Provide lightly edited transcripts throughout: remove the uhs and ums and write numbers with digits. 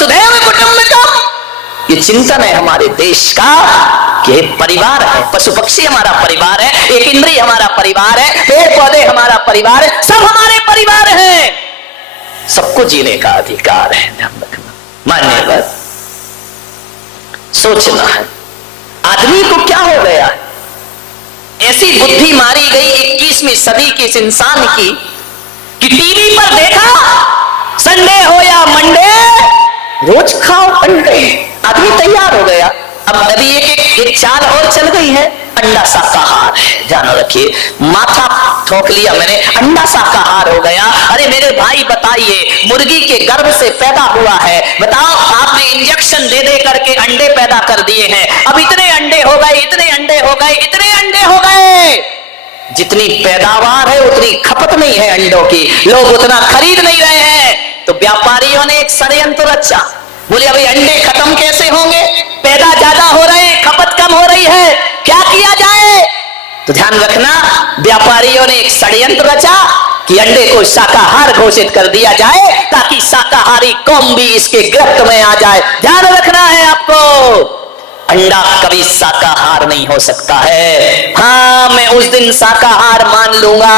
वसुधैव कुटुंबकम, ये चिंतन है हमारे देश का कि परिवार है, पशु पक्षी हमारा परिवार है, एक इंद्रिय हमारा परिवार है, पेड़ पौधे हमारा परिवार है, सब हमारे परिवार है, सबको जीने का अधिकार है। ध्यान रखना, मानने पर सोचना है आदमी को क्या हो गया है, ऐसी बुद्धि मारी गई 21वीं सदी की इस इंसान की कि टीवी पर देखा संडे हो या मंडे रोज खाओ अंडे, आदमी तैयार हो गया। अब अभी एक चाल और चल गई है, अंडा शाकाहार है। ध्यान रखिए, माथा ठोक लिया मैंने, अंडा शाकाहार हो गया। अरे मेरे भाई बताइए, मुर्गी के गर्भ से पैदा हुआ है, बताओ आपने इंजेक्शन दे दे करके अंडे पैदा कर दिए हैं, अब इतने अंडे हो गए, इतने अंडे हो गए, इतने अंडे हो गए, जितनी पैदावार है उतनी खपत नहीं है अंडों की, लोग उतना खरीद नहीं रहे हैं। तो व्यापारियों ने एक षड्यंत्र रचा, बोले अभी अंडे खत्म कैसे होंगे, पैदा ज्यादा हो रहे हैं, खपत कम हो रही है, क्या किया जाए। तो ध्यान रखना, व्यापारियों ने एक षड्यंत्र रचा कि अंडे को शाकाहार घोषित कर दिया जाए ताकि शाकाहारी कौम भी इसके गिरफ्त में आ जाए। ध्यान रखना है आपको, अंडा कभी शाकाहार नहीं हो सकता है। हाँ, मैं उस दिन शाकाहार मान लूंगा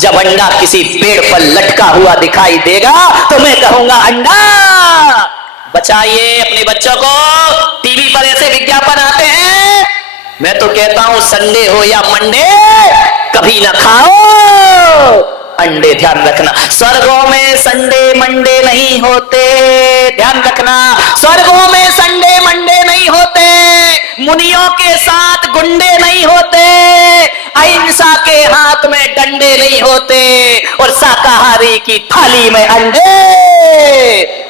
जब अंडा किसी पेड़ पर लटका हुआ दिखाई देगा, तो मैं कहूंगा अंडा बचाइए अपने बच्चों को, टीवी पर ऐसे विज्ञापन आते हैं। मैं तो कहता हूं संडे हो या मंडे कभी ना खाओ अंडे। ध्यान रखना, स्वर्गों में संडे मंडे नहीं होते, ध्यान रखना, स्वर्गों में संडे मंडे नहीं होते, मुनियों के साथ गुंडे नहीं होते, अहिंसा के हाथ में डंडे नहीं होते, और शाकाहारी की थाली में अंडे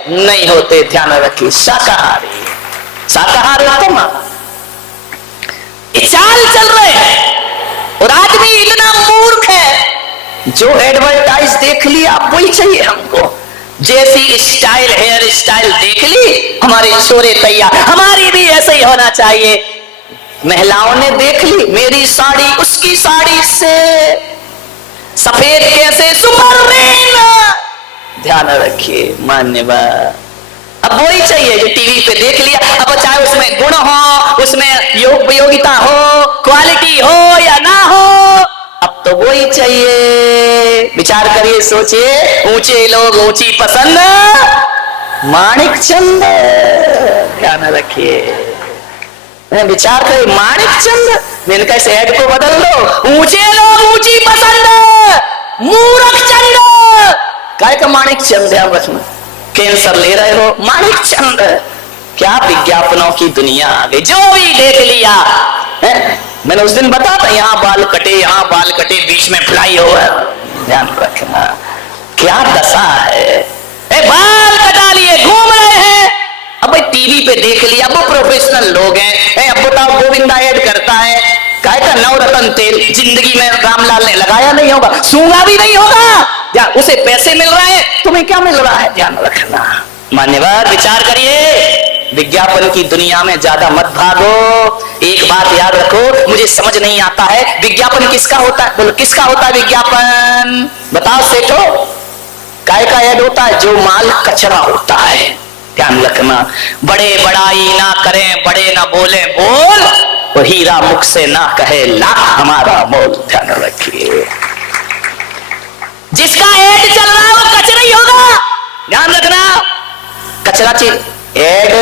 नहीं होते। ध्यान रखिए, शाकाहारी शाकाहारी उत्तम चाल चल रहे हैं, और आदमी इतना मूर्ख है जो एडवर्टाइज देख लिया वही चाहिए हमको, जैसी स्टाइल हेयर स्टाइल देख ली हमारे छोरे तैयार, हमारी भी ऐसे ही होना चाहिए। महिलाओं ने देख ली मेरी साड़ी उसकी साड़ी से सफेद कैसे, सुपरमैन। ध्यान रखिए मान्यवर, अब वही चाहिए जो टीवी पे देख लिया, अब चाहे उसमें गुण हो, उसमें योग्यता हो, क्वालिटी हो या ना हो, अब तो वही चाहिए। विचार करिए, सोचिए, ऊंचे लोग ऊंची पसंद, माणिक चंद। ध्यान रखिए, विचार करिए, माणिक चंद, मैंने कहा इस ऐड को बदल दो, ऊंचे लोग ऊंची पसंद, मूर्ख चंद। काय का माणिक चंद, ध्यान रखना, कैंसर ले रहे हो माणिक चंद, क्या विज्ञापनों की दुनिया आ गई, जो भी देख लिया है? मैंने उस दिन बताया था, यहाँ बाल कटे, यहाँ बाल कटे, बीच में फ्लाई ओवर। ध्यान रखना, क्या दशा है, बाल कटा लिए घूम रहे हैं। अब टीवी पे देख लिया, वो प्रोफेशनल लोग हैं। अब बताओ, गोविंदा ऐड करता है, काय का नवरत्न तेल, जिंदगी में रामलाल ने लगाया नहीं होगा, सूंघा भी नहीं होगा, या उसे पैसे मिल रहे हैं, तुम्हें क्या मिल रहा है। ध्यान रखना मान्यवर, विचार करिए, विज्ञापन की दुनिया में ज्यादा मत भागो। एक बात याद रखो, मुझे समझ नहीं आता है विज्ञापन किसका होता है, बोलो किसका होता है विज्ञापन, बताओ सेठो। काय का ऐड होता है, जो माल कचरा होता है। ध्यान रखना, बड़े बड़ाई ना करें, बड़े ना बोले बोल, वो हीरा मुख से ना कहे लाख हमारा मोल। ध्यान रखिए, जिसका ऐड चल रहा है वो कचरा ही होगा। ध्यान रखना, कचरा चीज ऐड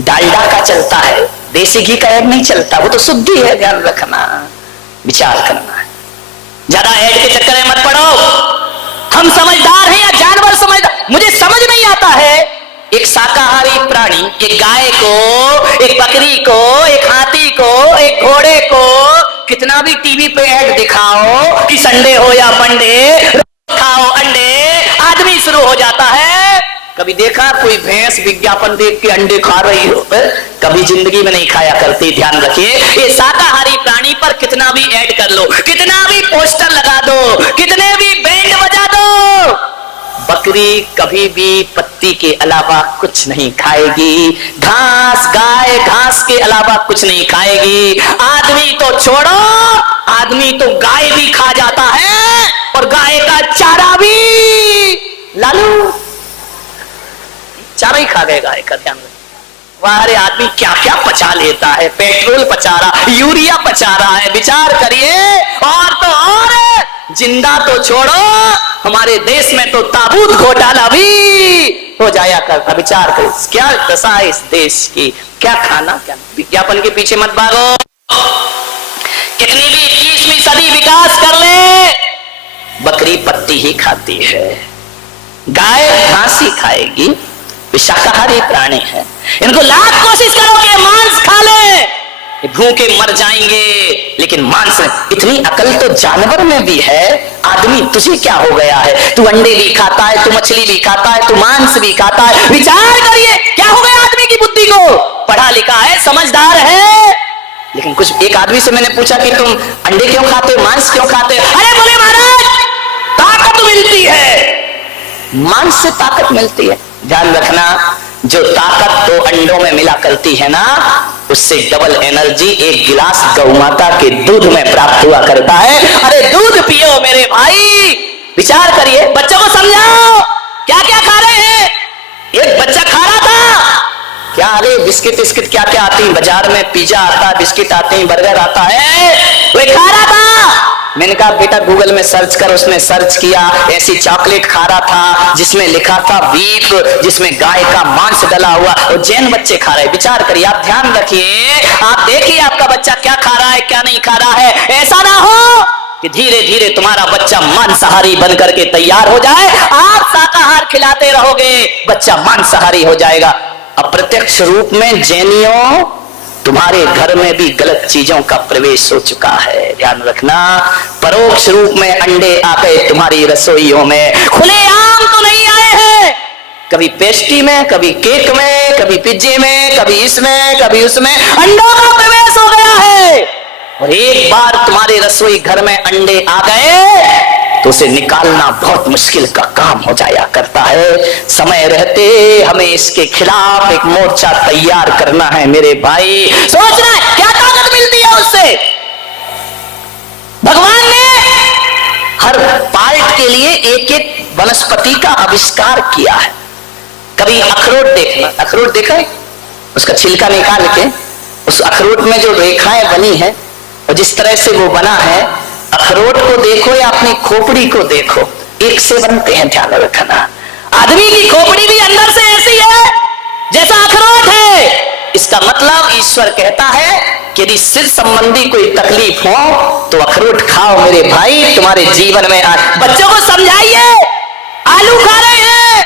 डालडा का चलता है, देसी घी का ऐड नहीं चलता, वो तो शुद्धि है। ध्यान रखना, विचार करना है, ज्यादा ऐड के चक्कर में मत पड़ो। हम समझदार हैं या जानवर समझदार, मुझे समझ नहीं आता है। एक शाकाहारी प्राणी, एक गाय को, एक बकरी को, एक हाथी को, एक घोड़े को, कितना भी टीवी पे ऐड दिखाओ कि संडे हो या मंडे खाओ अंडे, आदमी शुरू हो जाता है। कभी देखा कोई भैंस विज्ञापन देख के अंडे खा रही हो? कभी जिंदगी में नहीं खाया करती। ध्यान रखिए, ये शाकाहारी प्राणी पर कितना भी ऐड कर लो, कितना भी पोस्टर लगा दो, कितने भी बैंड बजा दो, बकरी कभी भी पत्ती के अलावा कुछ नहीं खाएगी। घास, गाय घास के अलावा कुछ नहीं खाएगी। आदमी तो छोड़ो, आदमी तो गाय भी खा जाता है, और गाय का चारा भी। लालू चारा ही खा गए गाय का, ध्यान रखिए। वारे आदमी क्या क्या पचा लेता है, पेट्रोल पचा रहा, यूरिया पचा रहा है, विचार करिए। और तो और जिंदा तो छोड़ो, हमारे देश में तो ताबूत घोटाला भी हो जाया करता। विचार करिए क्या दशा है इस देश की, क्या खाना, क्या विज्ञापन के पीछे मत भागो। कितनी भी 21वीं सदी विकास कर ले, बकरी पत्ती ही खाती है, गाय घास ही खाएगी, वे शाकाहारी प्राणी है। इनको लाख कोशिश करो कि मांस खा ले, भूखे मर जाएंगे, लेकिन मांस, इतनी अकल तो जानवर में भी है। आदमी तुझे क्या हो गया है, तू अंडे भी खाता है, तू मछली भी खाता है, तू मांस भी खाता है। विचार करिए क्या हो गया आदमी की बुद्धि को। पढ़ा लिखा है, समझदार है, लेकिन कुछ एक आदमी से मैंने पूछा कि तुम अंडे क्यों खाते हो, मांस क्यों खाते हो? अरे बोले महाराज ताकत मिलती है, मांस से ताकत मिलती है। ध्यान रखना, जो ताकत दो अंडों में मिला करती है ना, उससे डबल एनर्जी एक गिलास गौ माता के दूध में प्राप्त हुआ करता है। अरे दूध पियो मेरे भाई। विचार करिए, बच्चों को समझाओ क्या क्या खा रहे हैं। एक बच्चा खा रहा था क्या, अरे बिस्किट बिस्किट क्या क्या आती है बाजार में, पिज्जा आता है, बिस्किट आते हैं, बर्गर आता है, वो खा रहा था। मैंने कहा बेटा गूगल में सर्च कर, उसने सर्च किया, ऐसी चॉकलेट खा रहा था जिसमें लिखा था बीफ, जिसमें गाय का मांस डला हुआ, और जैन बच्चे खा रहे हैं। विचार करिए, आप ध्यान रखिए, आप देखिए आपका बच्चा क्या खा रहा है क्या नहीं खा रहा है। ऐसा ना हो कि धीरे धीरे तुम्हारा बच्चा मांसाहारी बनकर के तैयार हो जाए। आप शाकाहार खिलाते रहोगे, बच्चा मांसाहारी हो जाएगा। अप्रत्यक्ष रूप में जैनियों तुम्हारे घर में भी गलत चीजों का प्रवेश हो चुका है, ध्यान रखना। परोक्ष रूप में अंडे आ गए तुम्हारी रसोइयों में, खुलेआम तो नहीं आए हैं, कभी पेस्ट्री में, कभी केक में, कभी पिज्जे में, कभी इसमें, कभी उसमें अंडों का प्रवेश हो गया है। और एक बार तुम्हारे रसोई घर में अंडे आ गए तो उसे निकालना बहुत मुश्किल का काम हो जाया करता है। समय रहते हमें इसके खिलाफ एक मोर्चा तैयार करना है मेरे भाई। सोचना है क्या ताकत मिलती है उससे। भगवान ने हर पार्ट के लिए एक एक वनस्पति का आविष्कार किया है। कभी अखरोट देखना, अखरोट देखा है, उसका छिलका निकाल के उस अखरोट में जो रेखाएं बनी है और जिस तरह से वो बना है, अखरोट को देखो या अपनी खोपड़ी को देखो, एक से बनते हैं, ध्यान रखना। आदमी की खोपड़ी भी अंदर से ऐसी है जैसा अखरोट है। इसका मतलब ईश्वर कहता है कि यदि सिर संबंधी कोई तकलीफ हो तो अखरोट खाओ मेरे भाई, तुम्हारे जीवन में बच्चों को समझाइए। आलू खा रहे हैं,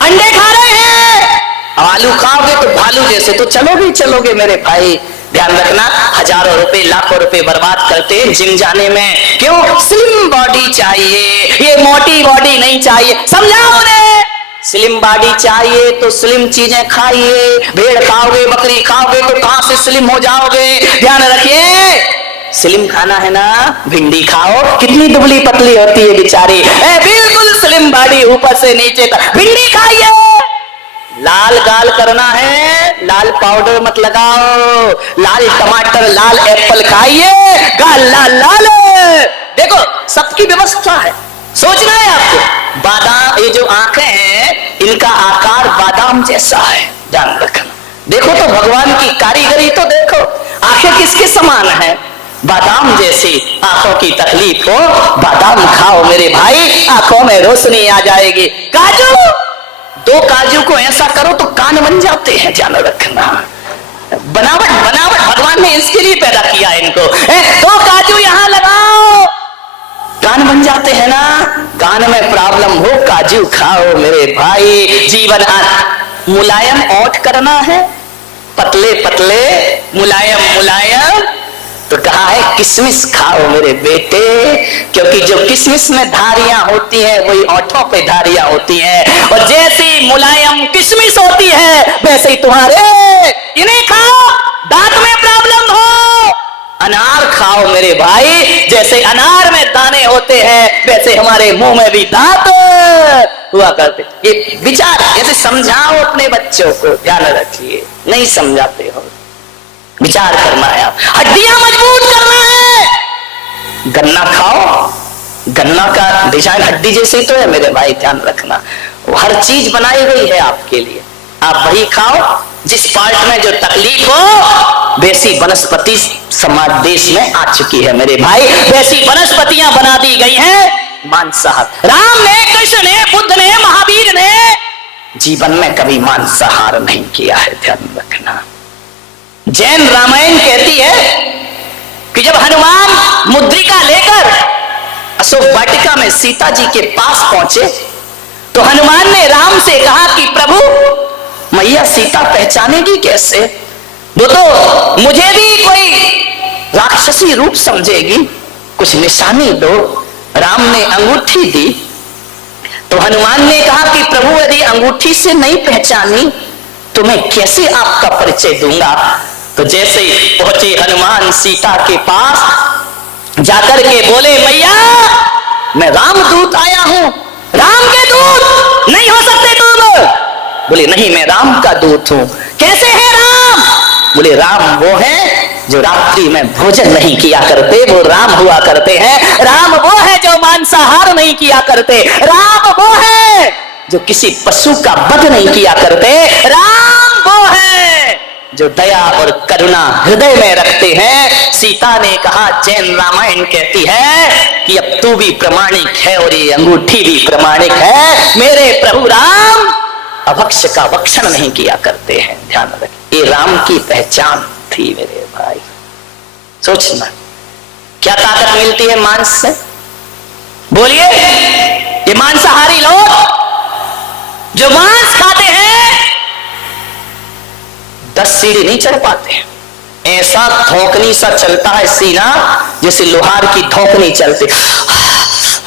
अंडे खा रहे हैं, आलू खाओगे तो भालू जैसे तो चलोगे ही चलोगे मेरे भाई। ध्यान रखना, हजारों रुपए लाखों रुपए बर्बाद करते हैं जिम जाने में, क्यों? स्लिम बॉडी चाहिए, ये मोटी बॉडी नहीं चाहिए। समझाओ उन्हें, स्लिम बॉडी चाहिए तो स्लिम चीजें खाइए। भेड़ खाओगे, बकरी खाओगे तो कहां से स्लिम हो जाओगे। ध्यान रखिए, स्लिम खाना है ना, भिंडी खाओ, कितनी दुबली पतली होती है बेचारी, बिल्कुल स्लिम बॉडी ऊपर से नीचे तक। भिंडी खाइए। लाल गाल करना है, लाल पाउडर मत लगाओ, लाल टमाटर, लाल एप्पल खाइए, गाल लाल लाल। देखो सबकी व्यवस्था है, सोचना है आपको। बादाम, ये जो आंखें हैं इनका आकार बादाम जैसा है, ध्यान रखना। देखो तो भगवान की कारीगरी तो देखो, आंखें किसके समान है, बादाम जैसी। आंखों की तकलीफ हो, बादाम खाओ मेरे भाई, आंखों में रोशनी आ जाएगी। काजू, दो काजू को ऐसा करो तो कान बन जाते हैं, ध्यान रखना। बनावट बनावट भगवान ने इसके लिए पैदा किया इनको। दो काजू यहां लगाओ, कान बन जाते हैं ना। कान में प्रॉब्लम हो, काजू खाओ मेरे भाई। जीवन मुलायम ओठ करना है, पतले पतले मुलायम मुलायम, तो कहा है किशमिश खाओ मेरे बेटे, क्योंकि जो किशमिश में धारियां होती हैं वही ओठों पे धारियां होती हैं, और जैसी मुलायम किशमिश होती है वैसे ही तुम्हारे इन्हें खाओ। दांत में प्रॉब्लम हो, अनार खाओ मेरे भाई, जैसे अनार में दाने होते हैं वैसे हमारे मुंह में भी दांत हुआ करते। ये विचार ऐसे समझाओ अपने बच्चों को, ध्यान रखिए, नहीं समझाते हो, विचार करना है। आप हड्डियां मजबूत करना है, गन्ना खाओ, गन्ना का डिजाइन हड्डी जैसे ही तो है मेरे भाई, ध्यान रखना। वो हर चीज बनाई गई है आपके लिए, आप वही खाओ जिस पार्ट में जो तकलीफ हो। वैसी वनस्पति समाज देश में आ चुकी है मेरे भाई, वैसी वनस्पतियां बना दी गई हैं मांसाहार। राम ने, कृष्ण ने, बुद्ध ने, महावीर ने जीवन में कभी मांसाहार नहीं किया है, ध्यान रखना। जैन रामायण कहती है कि जब हनुमान मुद्रिका लेकर अशोक वाटिका में सीता जी के पास पहुंचे तो हनुमान ने राम से कहा कि प्रभु मैया सीता पहचानेगी कैसे, वो तो मुझे भी कोई राक्षसी रूप समझेगी, कुछ निशानी दो। राम ने अंगूठी दी तो हनुमान ने कहा कि प्रभु यदि अंगूठी से नहीं पहचानी तो मैं कैसे आपका परिचय दूंगा। तो जैसे ही पहुंचे हनुमान सीता के पास जाकर के बोले, मैया मैं रामदूत आया हूं। राम के दूत नहीं हो सकते तुम। बोले नहीं, मैं राम का दूत हूं। कैसे है राम? बोले राम वो है जो रात्रि में भोजन नहीं किया करते, वो राम हुआ करते हैं। राम वो है जो मांसाहार नहीं किया करते। राम वो है जो किसी पशु का वध नहीं किया करते। राम वो है जो दया और करुणा हृदय में रखते हैं। सीता ने कहा, जैन रामायण कहती है कि अब तू भी प्रमाणिक है और ये अंगूठी भी प्रमाणिक है। मेरे प्रभु राम अभक्ष का भक्षण नहीं किया करते हैं, ध्यान रखें। ये राम की पहचान थी मेरे भाई। सोचना क्या ताकत मिलती है मांस से। बोलिए, ये मांसाहारी लोग जो मांस खाते हैं 10 सीढ़ी नहीं चढ़ पाते हैं। ऐसा धोकनी सा चलता है सीना जैसे लोहार की धोकनी चलती।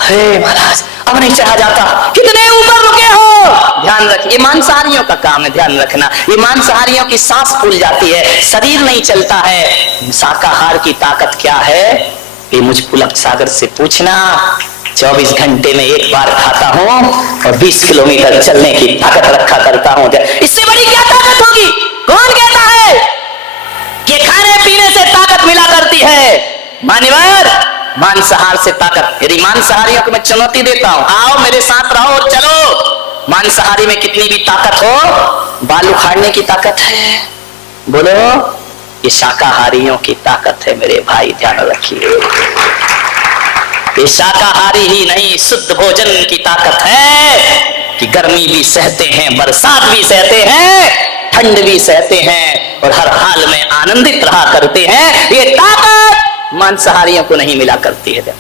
हे महाराज अब नहीं चढ़ा जाता, कितने ऊपर रुके हो। ध्यान रखिए, ये मांसाहारियों का काम है, ध्यान रखना। ये मांसाहारियों की सांस फूल जाती है, शरीर नहीं चलता है। शाकाहार की ताकत क्या है ये मुझ पुलक सागर से पूछना। 24 घंटे में एक बार खाता हूं और 20 किलोमीटर चलने की ताकत रखा करता हूं। इससे बड़ी क्या ताकत होगी? कौन कहता है कि खाने पीने से ताकत मिला करती है? मान्यवर, मांसाहार से ताकत। यदि मांसाहारियों को मैं चुनौती देता हूं, आओ मेरे साथ रहो और चलो। मांसाहारी में कितनी भी ताकत हो, बाल उखाड़ने की ताकत है। बोलो, ये शाकाहारियों की ताकत है मेरे भाई, ध्यान रखिए। ये शाकाहारी ही नहीं, शुद्ध भोजन की ताकत है कि गर्मी भी सहते हैं, बरसात भी सहते हैं, ठंड भी सहते हैं और हर हाल में आनंदित रहा करते हैं। ये ताकत मांसाहारियों को नहीं मिला करती है।